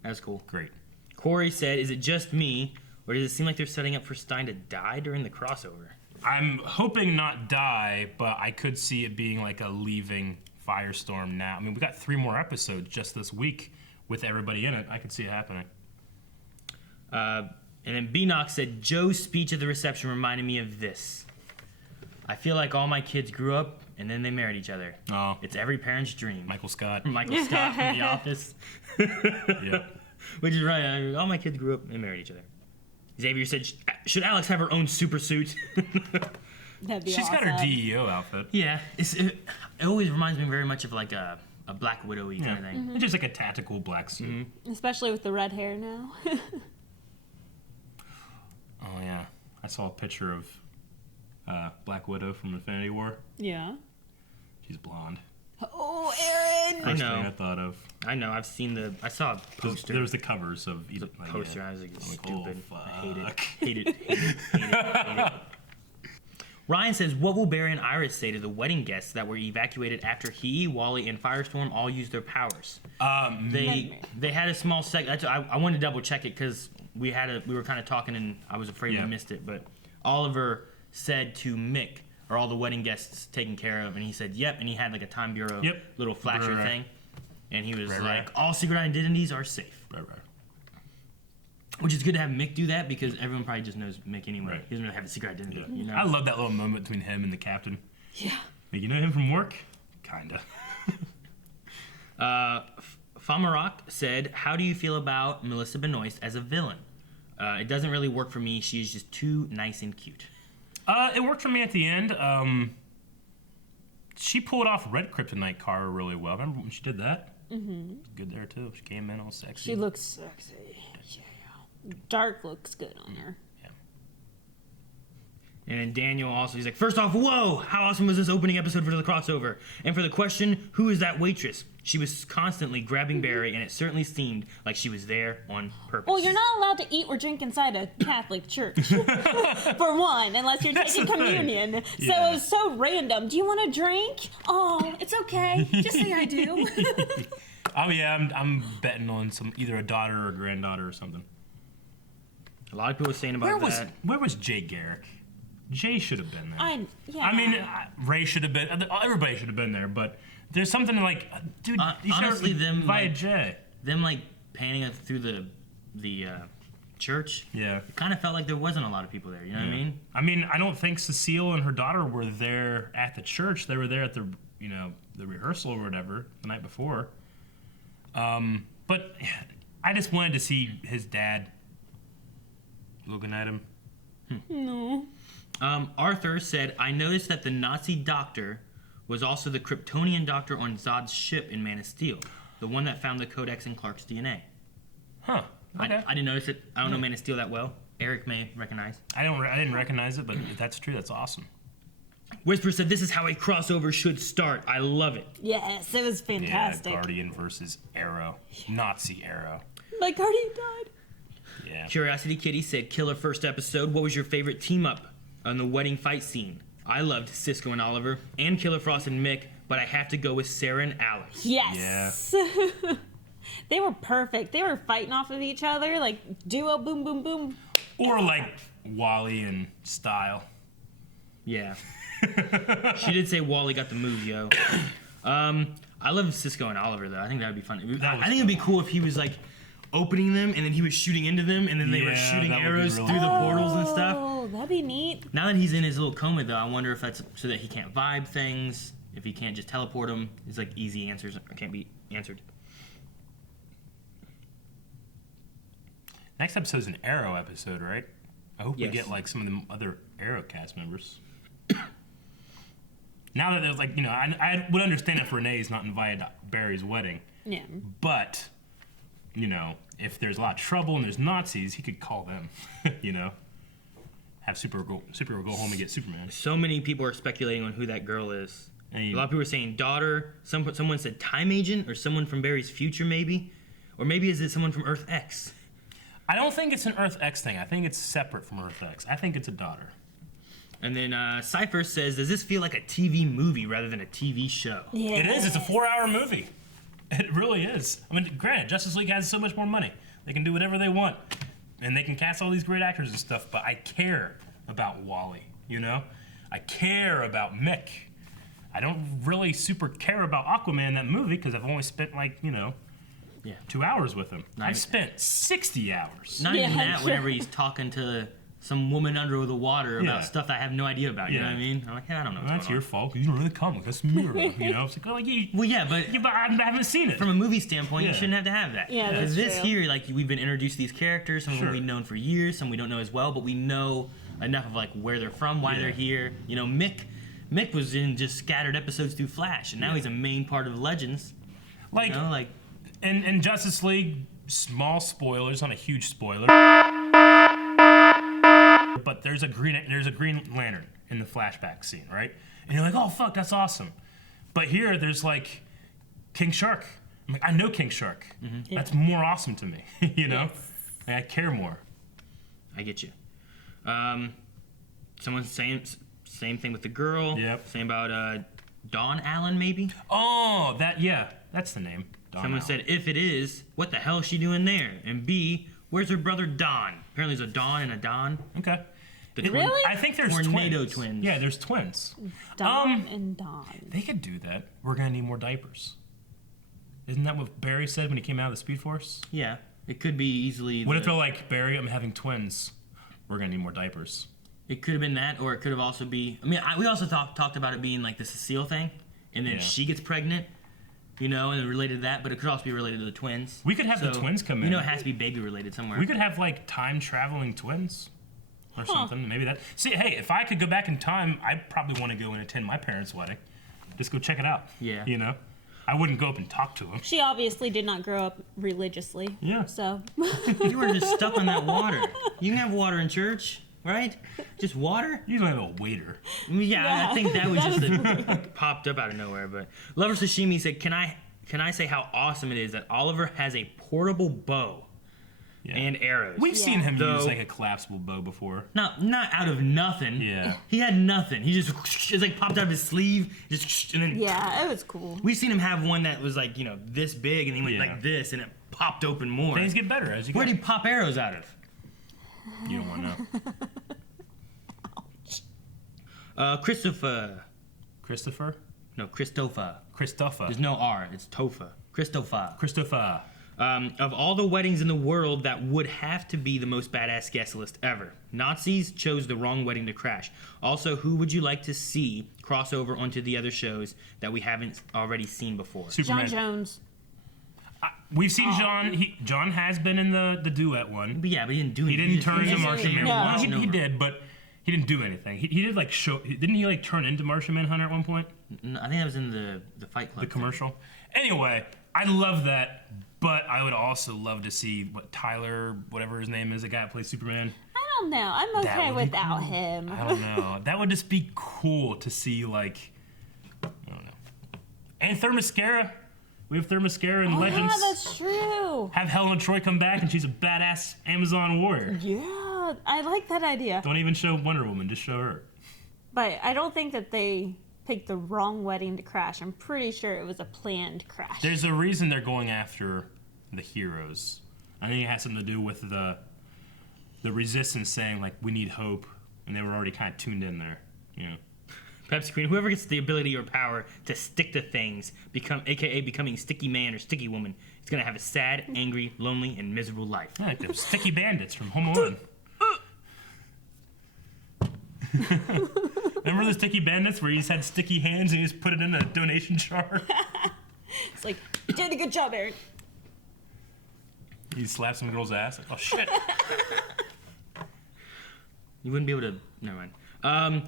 that's cool. Great. Corey said, is it just me, or does it seem like they're setting up for Stein to die during the crossover? I'm hoping not die, but I could see it being a leaving Firestorm now. I mean, we got 3 more episodes just this week with everybody in it. I could see it happening. And then B-Knox said, Joe's speech at the reception reminded me of this. I feel like all my kids grew up and then they married each other. Oh. It's every parent's dream. Michael Scott. Michael Scott from The Office. Yeah. Which is right. All my kids grew up and married each other. Xavier said, should Alex have her own super suit? That'd be She's awesome. got her DEO outfit. Yeah. It always reminds me very much of a Black Widow-y kind of thing. It's just a tactical black suit. Especially with the red hair now. Oh, yeah. I saw a picture of Black Widow from Infinity War. Yeah. She's blonde. Oh, Aaron! First thing I thought of. I know. I saw a poster. There was the covers of the poster. I was like, it's stupid. Oh, I hate it. Hate it. Hate it. Ryan says, what will Barry and Iris say to the wedding guests that were evacuated after he, Wally, and Firestorm all used their powers? They had a small I wanted to double check it because we were kind of talking and I was afraid we missed it. But Oliver said to Mick, are all the wedding guests taken care of? And he said, yep. And he had a Time Bureau little flasher thing. And he was all secret identities are safe. Right. Which is good to have Mick do that because everyone probably just knows Mick anyway. He doesn't really have a secret identity. Yeah. You know? I love that little moment between him and the captain. Yeah. You know him from work? Kinda. Famarock said, how do you feel about Melissa Benoist as a villain? It doesn't really work for me. She's just too nice and cute. It worked for me at the end. She pulled off Red Kryptonite Kara really well. Remember when she did that? Mm-hmm. Good there, too. She came in all sexy. She looks sexy. dark looks good on her. And then Daniel also, he's like, first off, whoa, how awesome was this opening episode for the crossover? And for the question, who is that waitress? She was constantly grabbing Barry, and it certainly seemed like she was there on purpose. Well, you're not allowed to eat or drink inside a Catholic church, for one, unless you're taking communion. So it was so random. Do you want a drink? Oh, it's okay. Just say I do. Oh yeah, I'm betting on either a daughter or a granddaughter or something. A lot of people were saying about that. Where was Jay Garrick? Jay should have been there. I mean, Ray should have been. Everybody should have been there. But there's something like, dude, you honestly, them via like, Jay. Them like panning us through the church. Yeah. It kind of felt like there wasn't a lot of people there. You know what I mean? I mean, I don't think Cecile and her daughter were there at the church. They were there at the the rehearsal or whatever the night before. But I just wanted to see his dad looking at him. No. Arthur said, I noticed that the Nazi doctor was also the Kryptonian doctor on Zod's ship in Man of Steel, the one that found the codex in Clark's DNA. Huh. Okay. I didn't notice it. I don't know Man of Steel that well. Eric may recognize. I didn't recognize it, but if that's true, that's awesome. Whisper said, this is how a crossover should start. I love it. Yes, it was fantastic. Yeah, Guardian versus Arrow. Nazi Arrow. My Guardian died. Yeah. Curiosity Kitty said, killer first episode. What was your favorite team up on the wedding fight scene? I loved Cisco and Oliver and Killer Frost and Mick, but I have to go with Sarah and Alex. Yes. Yeah. They were perfect. They were fighting off of each other, like duo, boom, boom, boom. Or like Wally and Style. Yeah. She did say Wally got the move, yo. I love Cisco and Oliver, though. I think that would be fun. I think it would be cool if he was like opening them and then he was shooting into them and then they were shooting arrows through the portals and stuff. Oh, that'd be neat. Now that he's in his little coma, though, I wonder if that's so that he can't vibe things, if he can't just teleport them. It's like easy answers can't be answered. Next episode's an Arrow episode, right? I hope we Yes. get like some of the other Arrow cast members. Now that there's like, I would understand if Renee's not invited to Barry's wedding. Yeah. But, if there's a lot of trouble and there's Nazis, he could call them, Have Supergirl go home and get Superman. So many people are speculating on who that girl is. A lot of people are saying daughter. Someone said time agent or someone from Barry's future, maybe. Or maybe is it someone from Earth X? I don't think it's an Earth X thing. I think it's separate from Earth X. I think it's a daughter. And then Cypher says, does this feel like a TV movie rather than a TV show? Yeah. It is. It's a 4-hour movie. It really is. I mean, granted, Justice League has so much more money. They can do whatever they want. And they can cast all these great actors and stuff, but I care about Wally, I care about Mick. I don't really super care about Aquaman, that movie, because I've only spent 2 hours with him. I've spent 60 hours. Not even that, whenever he's talking to some woman under the water about stuff that I have no idea about. You know what I mean? I'm like, I don't know. That's your fault, because you don't really comic. That's mirror. It's like, well, yeah, but I haven't seen it. From a movie standpoint, you shouldn't have to have that. Yeah, that's this true. here, we've been introduced to these characters. Some of them we've known for years, some we don't know as well, but we know enough of where they're from, why they're here. Mick was in just scattered episodes through Flash, and now he's a main part of Legends. In Justice League, small spoilers, not a huge spoiler, but there's a Green Lantern in the flashback scene, right? And you're like, oh fuck, that's awesome. But here, there's King Shark. I'm like, I know King Shark. Mm-hmm. That's more awesome to me, Yes. I care more. I get you. Someone's saying same thing with the girl. Yep. Same about Dawn Allen, maybe. Oh, that's the name. Dawn Someone Allen. said, if it is, what the hell is she doing there? And B, where's her brother Don? Apparently there's a Dawn and a Don. Okay. Really? I think there's Tornado twins. Yeah, there's twins. Dawn and Dawn. They could do that. We're gonna need more diapers. Isn't that what Barry said when he came out of the Speed Force? Yeah, it could be easily. What if they're like, Barry, I'm having twins. We're gonna need more diapers. It could have been that, or it could have also be. I mean, we also talked about it being like the Cecile thing, and then she gets pregnant, and related to that. But it could also be related to the twins. We could have the twins come in. It has to be baby related somewhere. We could have time traveling twins, or something. Maybe that. See, hey, if I could go back in time, I'd probably want to go and attend my parents' wedding. Just go check it out. Yeah. I wouldn't go up and talk to him. She obviously did not grow up religiously. Yeah. So. You were just stuck on that water. You can have water in church, right? Just water? You don't have a waiter. Yeah, I think that was just popped up out of nowhere. But Lover Sashimi said, "Can I say how awesome it is that Oliver has a portable bow and arrows? We've seen him use like a collapsible bow before. Not out of nothing. Yeah. He had nothing. He just it's like popped out of his sleeve, just and then. Yeah, it was cool. We've seen him have one that was like this big, and he went like this, and it popped open more. Things get better as you go. Where'd he pop arrows out of? You don't want to know. Christopher. Christopher? No, Christopher. Christopher. There's no R. It's Tofa. Christopher. Christopher. Of all the weddings in the world, that would have to be the most badass guest list ever. Nazis chose the wrong wedding to crash. Also, who would you like to see cross over onto the other shows that we haven't already seen before? Superman. John Jones. We've seen John. John has been in the duet one. But yeah, but he didn't do anything. He didn't turn into Martian Manhunter. No. He did, but he didn't do anything. He did like show. Didn't he like turn into Martian Manhunter at one point? No, I think that was in the Fight Club. The commercial. Anyway, I love that, but I would also love to see what Tyler, whatever his name is, the guy that plays Superman. I don't know. I'm okay without him. I don't know. That would just be cool to see, like, I don't know. And Themyscira. We have Themyscira in Legends. Yeah, that's true. Have Helena Troy come back and she's a badass Amazon warrior. Yeah, I like that idea. Don't even show Wonder Woman, just show her. But I don't think that they picked the wrong wedding to crash. I'm pretty sure it was a planned crash. There's a reason they're going after the heroes. I think it has something to do with the resistance saying, like, we need hope, and they were already kind of tuned in there, you know. Pepsi Queen, whoever gets the ability or power to stick to things, aka becoming sticky man or sticky woman, is gonna have a sad, angry, lonely, and miserable life. Yeah, like those sticky bandits from Home Alone. Remember the sticky bandits where you just had sticky hands and you just put it in a donation jar? It's like, you did a good job, Aaron. You slap some girl's ass. Like, oh shit. You wouldn't be able to. Never mind.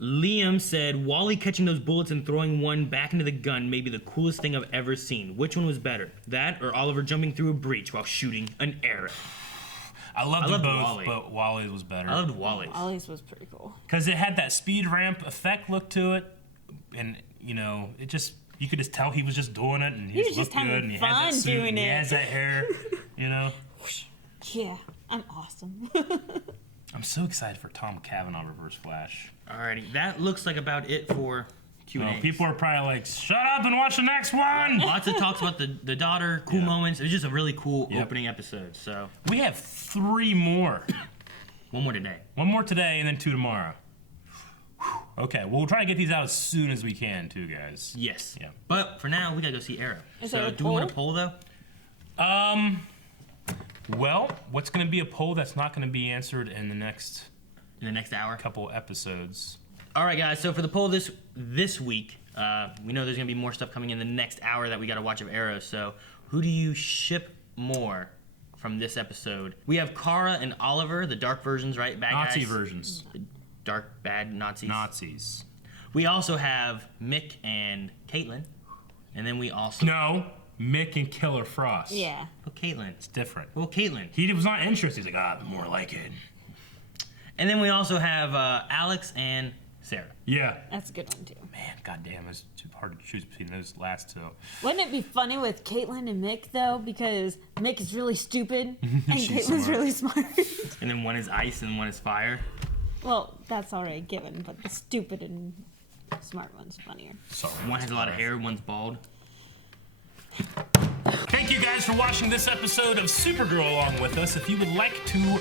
Liam said, Wally catching those bullets and throwing one back into the gun may be the coolest thing I've ever seen. Which one was better? That or Oliver jumping through a breach while shooting an arrow? I loved both, Wally. but Wally's was better. I loved Wally's. Wally's was pretty cool. Because it had that speed ramp effect look to it. And, you know, it just, you could just tell he was just doing it. And he was just looked good. having And he fun had that suit. doing And he it. has that hair, you know. Yeah, I'm awesome. I'm so excited for Tom Cavanaugh Reverse Flash. Alrighty, that looks like about it for Q&A. Well, people are probably like, shut up and watch the next one! Lots of talks about the daughter, cool moments. It was just a really cool opening episode, so. We have 3 more. One more today. 1 more today and then 2 tomorrow. Okay, well, we'll try to get these out as soon as we can, too, guys. Yes. Yeah. But for now, we gotta go see Arrow. Is So there a do we want a poll? poll, though? Well, what's going to be a poll that's not going to be answered in the next hour? Couple episodes. All right, guys. So for the poll this week, we know there's gonna be more stuff coming in the next hour that we gotta watch of Arrow. So who do you ship more from this episode? We have Kara and Oliver, the dark versions, right? Bad Nazi guys. versions. Dark, bad Nazis. Nazis. We also have Mick and Caitlin, and then we also No, Mick and Killer Frost. Yeah. Well, Caitlin. It's different. Well, Caitlin. He was not interested. He's like, more like it. And then we also have Alex and Sarah. Yeah. That's a good one, too. Man, goddamn, it's too hard to choose between those last 2. Wouldn't it be funny with Caitlin and Mick, though? Because Mick is really stupid and She's Caitlin's smart. really smart. And then one is ice and one is fire. Well, that's already given, but the stupid and smart one's funnier. Sorry. One has a lot of hair, one's bald. Thank you guys for watching this episode of Supergirl along with us. If you would like to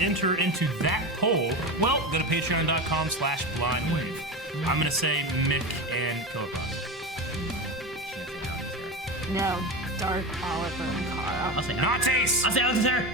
enter into that poll, well, go to patreon.com/blindwave. I'm going to say Mick and Killer Frost. No, Dark, Oliver, and Kara. I'll say Nazis! Alex and Sarah.